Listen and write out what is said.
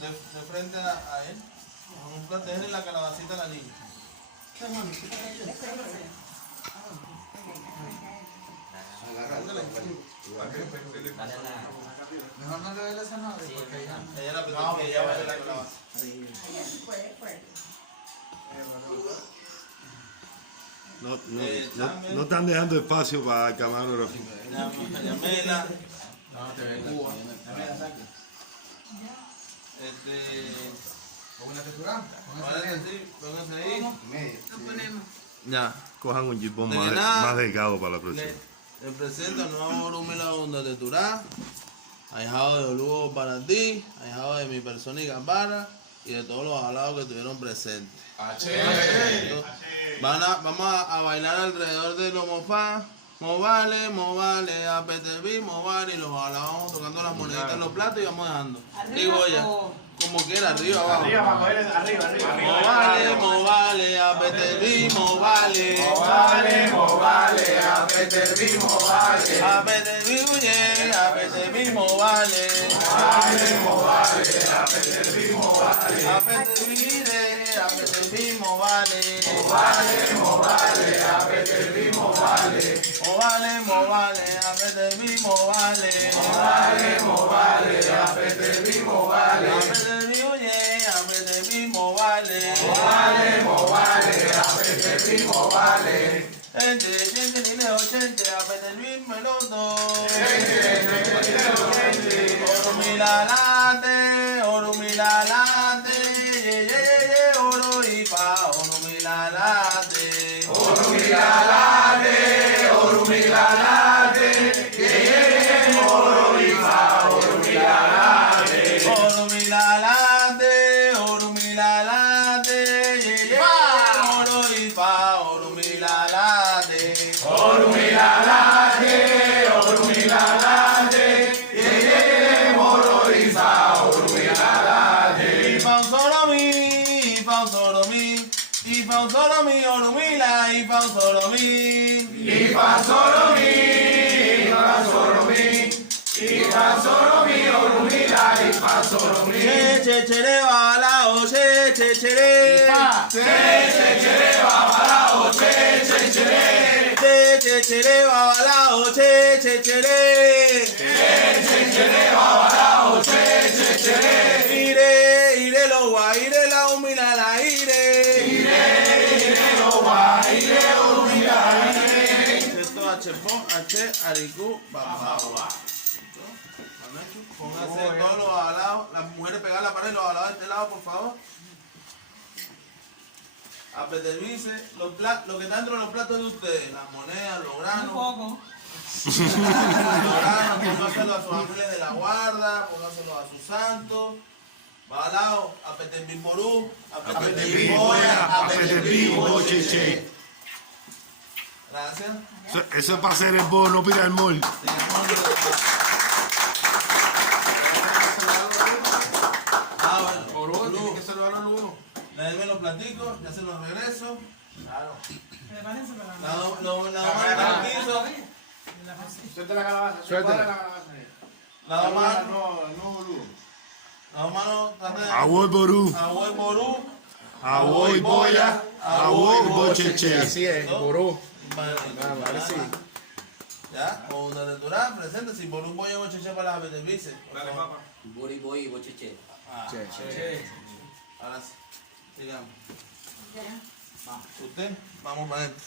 de frente a él. Con un plato, déjenle la calabacita a la niña. Mejor no le dé la zanahoria porque ella Ella la apretó y ella va a ver la calabaza. No están dejando espacio para el camarógrafo. Yamela. Pónganse ahí. Ya. Cojan un jipón De más, nada. más delgado para la próxima. Le presento el nuevo Orumila Onda de Turá, ahijado de Olugo para ti, ahijado de mi persona y Gambara y de todos los alados que estuvieron presentes. Vamos a bailar alrededor de los mofás. Movale, apeteví, movale, y los alados vamos tocando las moneditas en los platos y vamos dejando. Digo ya, como quiera, arriba, abajo. Movale, apeteví, movale. Apeteví, bien, apeteví, movale. Apeteví, apeteví, movale. Movale, apeteví, movale. Apeteví, oye, apeteví, movale. Gente, dinero, gente, apeteví, melondo. Orumilalate, ye, oro y pa, orumilalate. Orumilalate, ye, oro y pa, orumilalate. Y pa' un solo mi, orumila, y pa' un solo mi. Che, chere, babalao, che, chere. Che, babalao, che, chere. Ire, lo guay, ire, la humila, la ire. Esto H, Aricú, Bamba. Pónganse todos los alados, las mujeres pegar la pared, los alados de este lado, por favor. Apetevice, lo que está dentro de los platos de ustedes, las monedas, los granos. Pónganselo a sus ángeles de la guarda, pónganselo a sus santos. Balao, apeteví morú, apeteví boya, apeteví bocheche. Gracias. Eso es para hacer el bono, no pida el mol. Denme los platicos, ya se los regreso. Claro. Suelta la calabaza. La mano. Awoy ború, awoy boya, awoy bocheche. así es, boró. Ya, con una de Turán, presente, si por un bollo bocheche para las apetevices. Dale, papá. Boy, bocheche. Ahora sí, digamos. ¿Usted? Vamos para adentro.